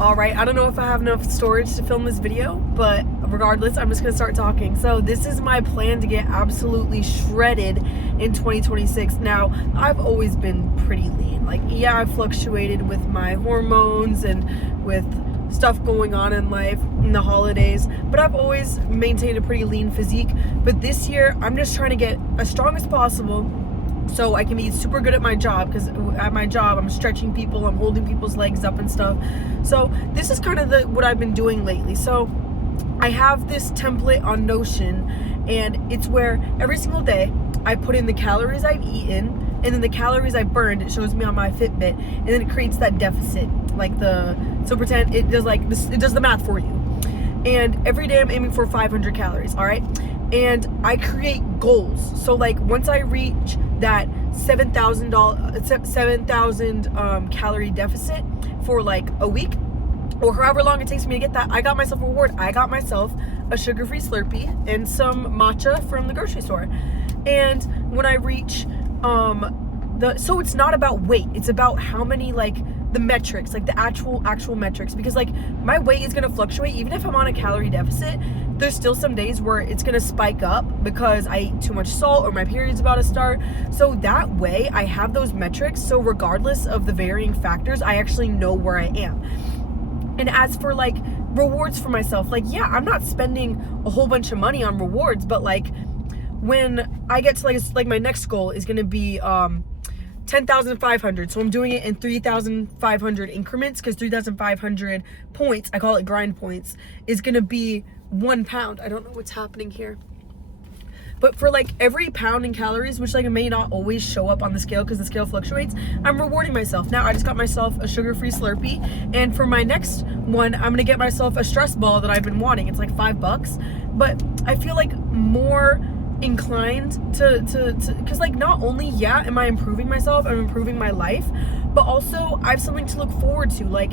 Alright, I don't know if I have enough storage to film this video, but regardless, I'm just gonna start talking. So this is my plan to get absolutely shredded in 2026. Now, I've always been pretty lean. Like, yeah, I've fluctuated with my hormones and with stuff going on in life in the holidays, but I've always maintained a pretty lean physique. But this year, I'm just trying to get as strong as possible so I can be super good at my job, because at my job I'm stretching people, I'm holding people's legs up and stuff. So this is kind of what I've been doing lately. So I have this template on Notion, and it's where every single day I put in the calories I've eaten and then the calories I burned. It shows me on my Fitbit, and then it creates that deficit, so pretend it does like this, it does the math for you. And every day I'm aiming for 500 calories, all right? And I create goals. So like once I reach that 7,000 calorie deficit for like a week, or however long it takes me to get that, I got myself a reward. I got myself a sugar-free Slurpee and some matcha from the grocery store. And when I reach so it's not about weight, it's about how many, like, the metrics, like the actual metrics, because like my weight is going to fluctuate. Even if I'm on a calorie deficit, there's still some days where it's going to spike up because I ate too much salt or my period's about to start. So that way I have those metrics, so regardless of the varying factors, I actually know where I am. And as for like rewards for myself, like, yeah, I'm not spending a whole bunch of money on rewards, but like when I get to like my next goal is going to be 10,500. So I'm doing it in 3,500 increments, because 3,500 points, I call it grind points, is going to be 1 pound. I don't know what's happening here. But for like every pound in calories, which like it may not always show up on the scale because the scale fluctuates, I'm rewarding myself. Now I just got myself a sugar-free Slurpee, and for my next one, I'm gonna get myself a stress ball that I've been wanting. It's like $5, but I feel like more inclined to because like not only am I improving myself, I'm improving my life, but also I have something to look forward to. Like,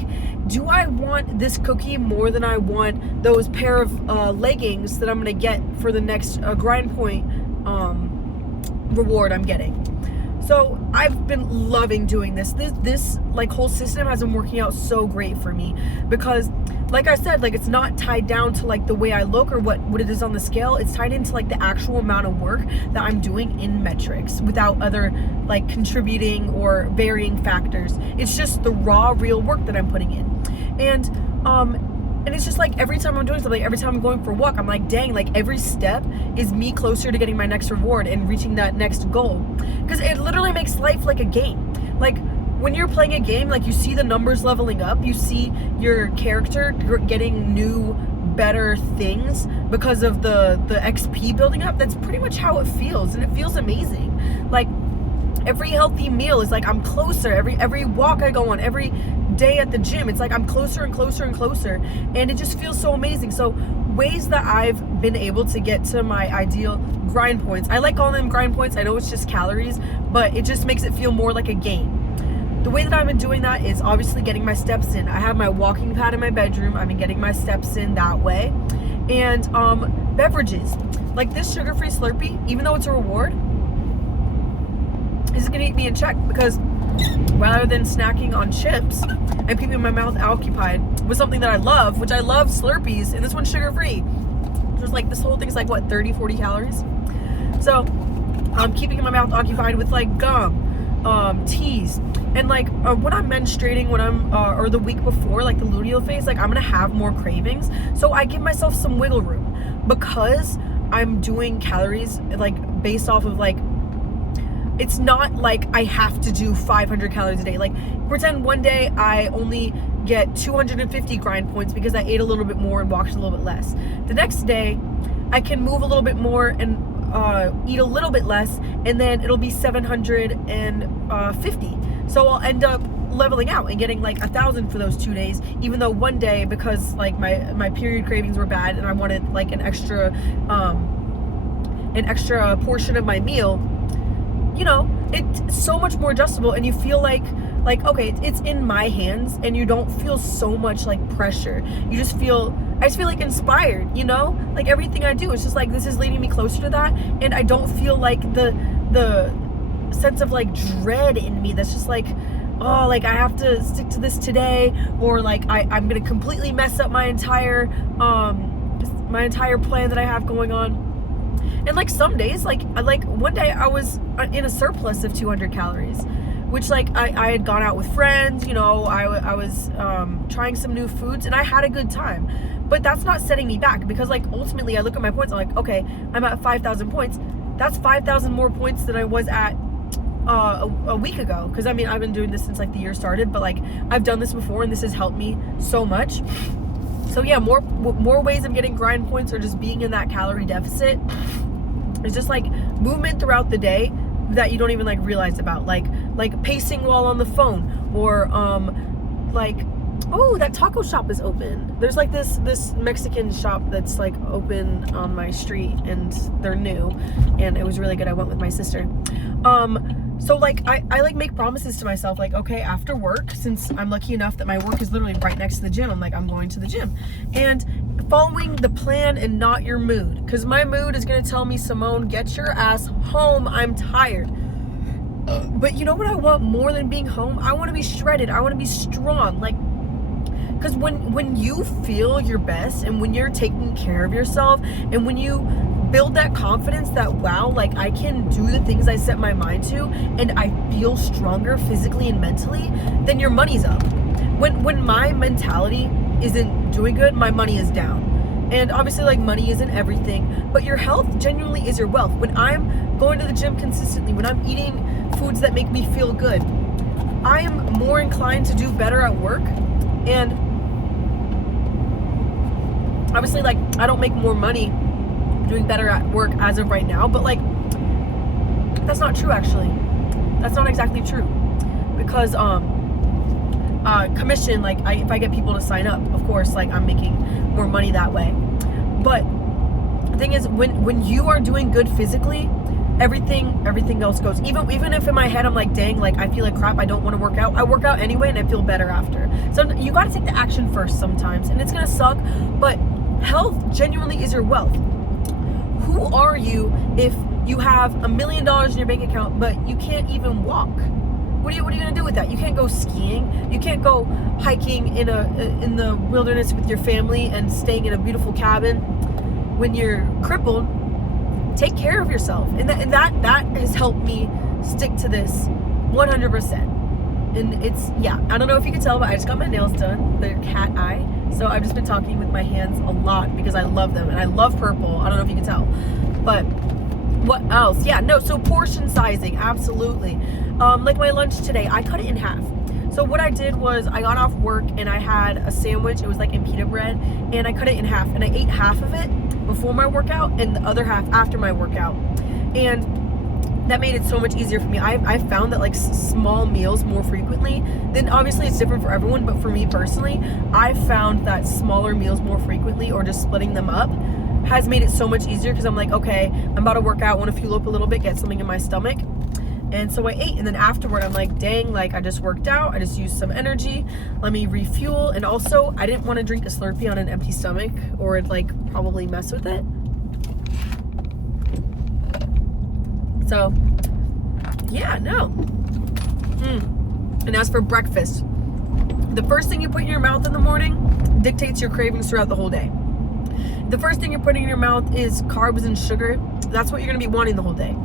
do I want this cookie more than I want those pair of leggings that I'm gonna get for the next grind point reward I'm getting? So I've been loving doing this like whole system has been working out so great for me, because like I said, like it's not tied down to like the way I look or what it is on the scale. It's tied into like the actual amount of work that I'm doing in metrics without other like contributing or varying factors. It's just the raw, real work that I'm putting in. And it's just like every time I'm doing something, every time I'm going for a walk, I'm like, dang, like every step is me closer to getting my next reward and reaching that next goal. Because it literally makes life like a game. Like when you're playing a game, like you see the numbers leveling up, you see your character getting new, better things because of the XP building up. That's pretty much how it feels, and it feels amazing. Like every healthy meal is like I'm closer. Every walk I go on, every day at the gym, it's like I'm closer and closer and closer, and it just feels so amazing. So ways that I've been able to get to my ideal grind points, I like calling them grind points. I know it's just calories, but it just makes it feel more like a game. The way that I've been doing that is obviously getting my steps in. I have my walking pad in my bedroom. I've been getting my steps in that way. And beverages like this sugar-free Slurpee, even though it's a reward, is gonna keep me in check, because rather than snacking on chips and keeping my mouth occupied with something that I love, which I love Slurpees, and this one's sugar-free, just like this whole thing is like what, 30-40 calories. So I'm keeping my mouth occupied with like gum, teas, and like when I'm menstruating, when I'm or the week before, like the luteal phase, like I'm gonna have more cravings, so I give myself some wiggle room, because I'm doing calories like based off of like, it's not like I have to do 500 calories a day. Like pretend one day I only get 250 grind points because I ate a little bit more and walked a little bit less. The next day I can move a little bit more and eat a little bit less, and then it'll be 750. So I'll end up leveling out and getting like 1,000 for those 2 days, even though one day, because like my period cravings were bad and I wanted like an extra portion of my meal, you know, it's so much more adjustable, and you feel like okay, it's in my hands, and you don't feel so much like pressure. I just feel like inspired, you know? Like everything I do, it's just like this is leading me closer to that, and I don't feel like the sense of like dread in me that's just like oh, like I have to stick to this today, or like I'm gonna completely mess up my entire plan that I have going on. And like some days, like one day I was in a surplus of 200 calories, which like I had gone out with friends, you know, I was trying some new foods, and I had a good time. But that's not setting me back, because like ultimately I look at my points, I'm like, okay, I'm at 5,000 points. That's 5,000 more points than I was at a week ago. Because I mean, I've been doing this since like the year started, but like I've done this before, and this has helped me so much. So yeah, more ways of getting grind points are just being in that calorie deficit. It's just like movement throughout the day that you don't even like realize about, like pacing while on the phone, or like, oh, that taco shop is open. There's like this Mexican shop that's like open on my street, and they're new, and it was really good. I went with my sister. So like I like make promises to myself, like, okay, after work, since I'm lucky enough that my work is literally right next to the gym, I'm like, I'm going to the gym, and following the plan and not your mood, because my mood is going to tell me, Simone, get your ass home, I'm tired. But you know what I want more than being home? I want to be shredded. I want to be strong. Like, because when you feel your best, and when you're taking care of yourself, and when you build that confidence that, wow, like I can do the things I set my mind to, and I feel stronger physically and mentally, then your money's up. When my mentality isn't doing good, my money is down. And obviously, like, money isn't everything, but your health genuinely is your wealth. When I'm going to the gym consistently, when I'm eating foods that make me feel good, I am more inclined to do better at work. And obviously, like, I don't make more money doing better at work as of right now, but like, that's not true. Actually, that's not exactly true, because commission, like if I get people to sign up, of course, like I'm making more money that way. But the thing is, when you are doing good physically, everything else goes. Even if in my head I'm like, dang, like I feel like crap, I don't want to work out, I work out anyway, and I feel better after. So you got to take the action first sometimes, and it's gonna suck, but health genuinely is your wealth. Who are you if you have $1 million in your bank account, but you can't even walk? What are you gonna do with that? You can't go skiing. You can't go hiking in the wilderness with your family and staying in a beautiful cabin when you're crippled. Take care of yourself, and that has helped me stick to this 100%. And it's, yeah, I don't know if you can tell, but I just got my nails done. They're cat eye. So I've just been talking with my hands a lot because I love them, and I love purple. I don't know if you can tell, but what else? Yeah, no, so portion sizing, absolutely. Like my lunch today, I cut it in half. So what I did was I got off work and I had a sandwich. It was like in pita bread, and I cut it in half, and I ate half of it before my workout and the other half after my workout. And that made it so much easier for me. I found that like small meals more frequently, then obviously it's different for everyone, but for me personally, I found that smaller meals more frequently, or just splitting them up, has made it so much easier, because I'm like, okay, I'm about to work out, want to fuel up a little bit, get something in my stomach. And so I ate, and then afterward I'm like, dang, like I just worked out, I just used some energy, let me refuel. And also I didn't want to drink a Slurpee on an empty stomach, or it'd like probably mess with it. So yeah, no. And as for breakfast, the first thing you put in your mouth in the morning dictates your cravings throughout the whole day. The first thing you're putting in your mouth is carbs and sugar. That's what you're gonna be wanting the whole day.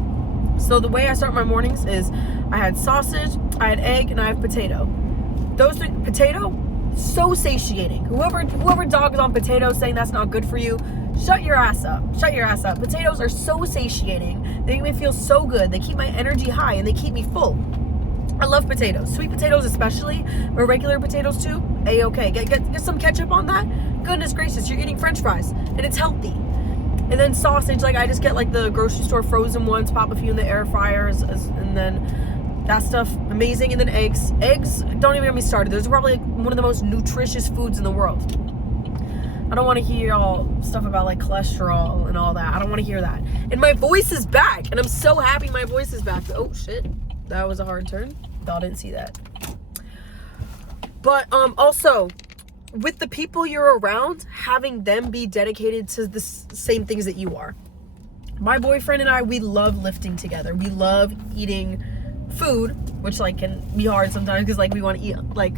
So the way I start my mornings is I had sausage, I had egg, and I have potato. Those three, potato, so satiating. Whoever dogs on potatoes saying that's not good for you, shut your ass up. Shut your ass up. Potatoes are so satiating. They make me feel so good. They keep my energy high, and they keep me full. I love potatoes. Sweet potatoes especially, but regular potatoes too, A-okay. Get some ketchup on that. Goodness gracious, you're eating french fries, and it's healthy. And then sausage, like I just get like the grocery store frozen ones, pop a few in the air fryers, and then that stuff, amazing. And then eggs, don't even get me started. Those are probably like one of the most nutritious foods in the world. I don't want to hear all stuff about like cholesterol and all that. I don't want to hear that. And my voice is back, and I'm so happy my voice is back. Oh shit, that was a hard turn. Y'all didn't see that. But also, with the people you're around, having them be dedicated to the same things that you are. My boyfriend and I, we love lifting together. We love eating food, which like can be hard sometimes because like we want to eat like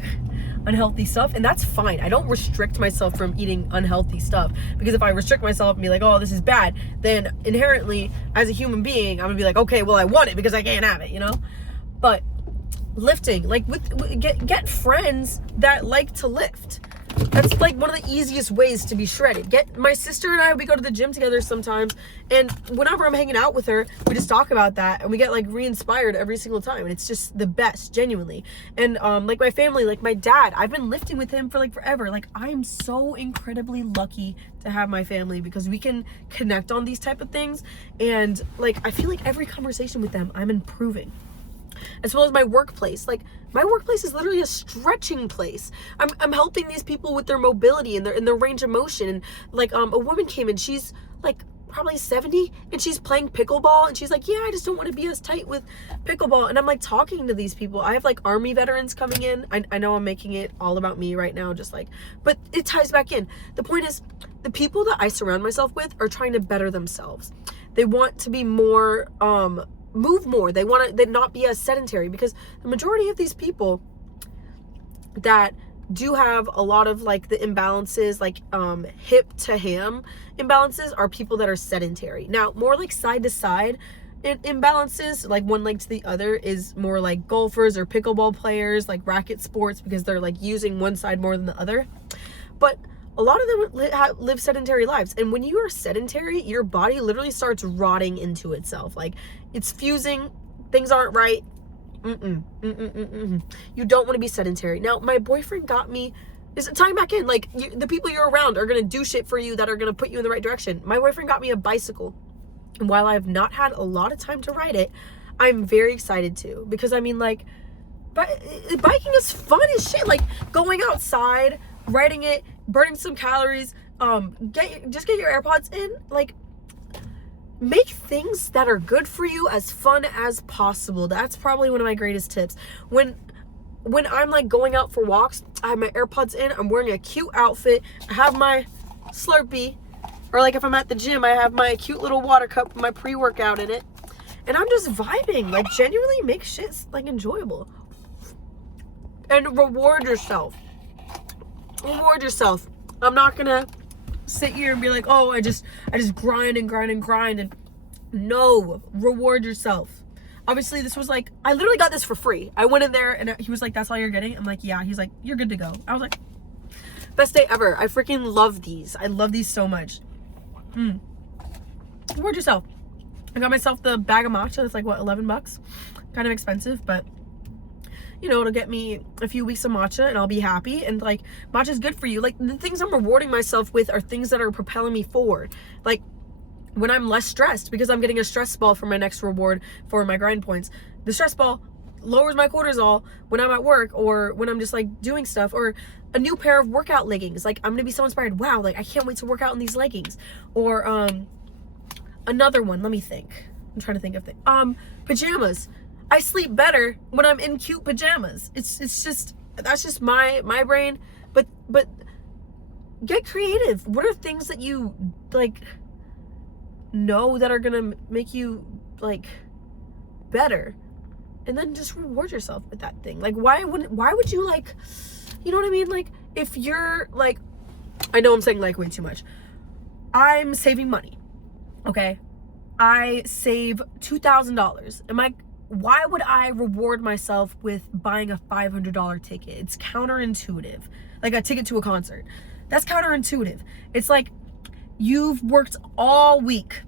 unhealthy stuff, and that's fine. I don't restrict myself from eating unhealthy stuff, because if I restrict myself and be like, oh, this is bad, then inherently as a human being I'm gonna be like, okay, well, I want it because I can't have it, you know. But lifting, like get friends that like to lift. That's like one of the easiest ways to be shredded. My sister and I, we go to the gym together sometimes, and whenever I'm hanging out with her, we just talk about that, and we get like re-inspired every single time, and it's just the best, genuinely. And like my family, like my dad, I've been lifting with him for like forever. Like I'm so incredibly lucky to have my family, because we can connect on these type of things, and like I feel like every conversation with them, I'm improving. As well as my workplace. Like my workplace is literally a stretching place. I'm helping these people with their mobility and their range of motion. And like a woman came in, she's like probably 70, and she's playing pickleball, and she's like, yeah, I just don't want to be as tight with pickleball. And I'm like talking to these people. I have like Army veterans coming in. I know I'm making it all about me right now, just like, but it ties back in. The point is, the people that I surround myself with are trying to better themselves. They want to be more move more. They want to not be as sedentary, because the majority of these people that do have a lot of like the imbalances, like hip to ham imbalances, are people that are sedentary. Now more like side to side imbalances, like one leg to the other, is more like golfers or pickleball players, like racket sports, because they're like using one side more than the other. But a lot of them live sedentary lives. And when you are sedentary, your body literally starts rotting into itself. Like it's fusing, things aren't right. You don't want to be sedentary. Now, my boyfriend got me, is tying back in, like the people you're around are going to do shit for you that are going to put you in the right direction. My boyfriend got me a bicycle. And while I've not had a lot of time to ride it, I'm very excited to, because I mean, like, biking is fun as shit. Like going outside, riding it, burning some calories, just get your AirPods in, like make things that are good for you as fun as possible. That's probably one of my greatest tips. When I'm like going out for walks, I have my AirPods in, I'm wearing a cute outfit, I have my Slurpee, or like if I'm at the gym, I have my cute little water cup with my pre-workout in it, and I'm just vibing. Like genuinely make shit like enjoyable. And reward yourself. Reward yourself. I'm not gonna sit here and be like, oh, I just grind and no, reward yourself. Obviously this was like, I literally got this for free. I went in there and he was like, that's all you're getting? I'm like, yeah. He's like, you're good to go. I was like, best day ever. I freaking love these. I love these so much. Reward yourself. I got myself the bag of matcha. That's like what, $11? Kind of expensive, but you know, it'll get me a few weeks of matcha and I'll be happy. And like matcha is good for you. Like the things I'm rewarding myself with are things that are propelling me forward. Like when I'm less stressed, because I'm getting a stress ball for my next reward for my grind points. The stress ball lowers my cortisol when I'm at work, or when I'm just like doing stuff, or a new pair of workout leggings. Like I'm gonna be so inspired. Wow, like I can't wait to work out in these leggings. Or another one, let me think. I'm trying to think of things. Pajamas. I sleep better when I'm in cute pajamas. It's just, that's just my brain. But get creative. What are things that you like know that are gonna make you like better? And then just reward yourself with that thing. Like why would you, like, you know what I mean? Like if you're like, I know I'm saying like way too much. I'm saving money. Okay? I save $2,000. Why would I reward myself with buying a $500 ticket? It's counterintuitive. Like a ticket to a concert. That's counterintuitive. It's like you've worked all week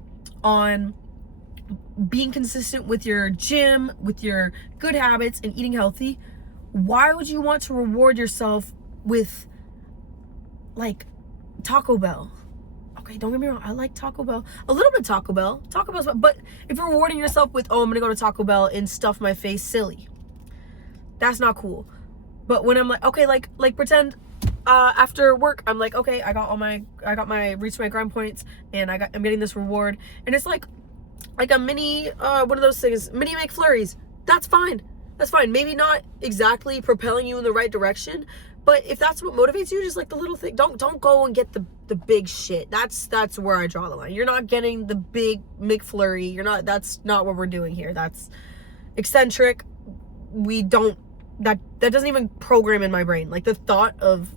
on being consistent with your gym, with your good habits, and eating healthy. Why would you want to reward yourself with like Taco Bell? Okay, don't get me wrong, I like Taco Bell. A little bit Taco Bell. Taco Bell's, but if you're rewarding yourself with, oh, I'm gonna go to Taco Bell and stuff my face silly, that's not cool. But when I'm like, okay, like pretend after work, I'm like, okay, I got my reach my grind points, and I'm getting this reward, and it's like a mini one of those things, mini McFlurries. That's fine. That's fine. Maybe not exactly propelling you in the right direction, but if that's what motivates you, just like the little thing. Don't go and get the big shit. That's where I draw the line. You're not getting the big McFlurry. That's not what we're doing here. That's eccentric. we don't, that doesn't even program in my brain. Like the thought of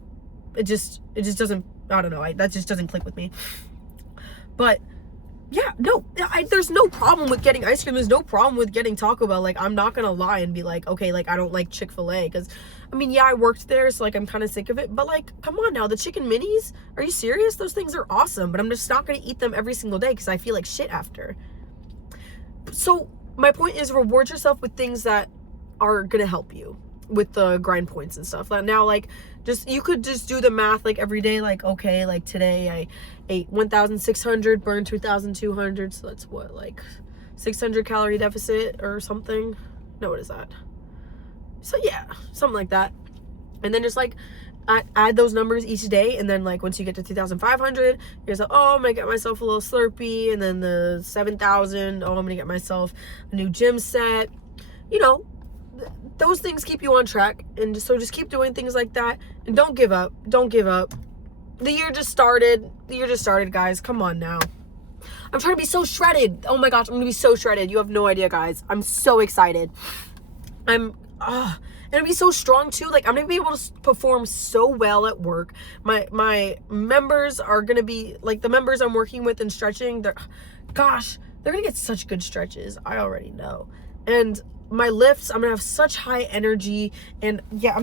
it just doesn't, I don't know, that just doesn't click with me. But yeah, no, there's no problem with getting ice cream. There's no problem with getting Taco Bell. Like, I'm not gonna lie and be like, okay, like, I don't like Chick-fil-A. Because, I mean, yeah, I worked there, so, like, I'm kind of sick of it. But, like, come on now. The chicken minis? Are you serious? Those things are awesome. But I'm just not gonna eat them every single day because I feel like shit after. So, my point is, reward yourself with things that are gonna help you with the grind points and stuff. Now, like, you could just do the math, like, every day. Like, okay, like, today I ate 1,600, burned 2,200, so that's what, like 600 calorie deficit or something. No, what is that? So yeah, something like that. And then just like add those numbers each day, and then like once you get to 2,500, you're like, oh, I'm gonna get myself a little Slurpee. And then the 7,000, oh, I'm gonna get myself a new gym set. You know, those things keep you on track. And just keep doing things like that, and don't give up. The year just started, guys. Come on now. I'm trying to be so shredded. Oh my gosh, I'm gonna be so shredded. You have no idea, guys. I'm so excited. And it'll be so strong too. Like, I'm gonna be able to perform so well at work. My members are gonna be, like, the members I'm working with and stretching, they're gonna get such good stretches. I already know. And my lifts, I'm gonna have such high energy. And yeah, I'm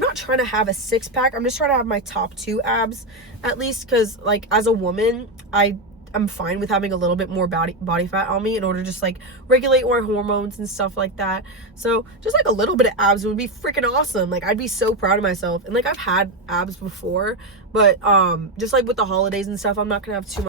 not trying to have a 6-pack. I'm just trying to have my top 2 abs at least, because, like, as a woman, I'm fine with having a little bit more body fat on me in order to just, like, regulate my hormones and stuff like that. So just, like, a little bit of abs would be freaking awesome. Like, I'd be so proud of myself. And, like, I've had abs before, but just, like, with the holidays and stuff, I'm not gonna have too much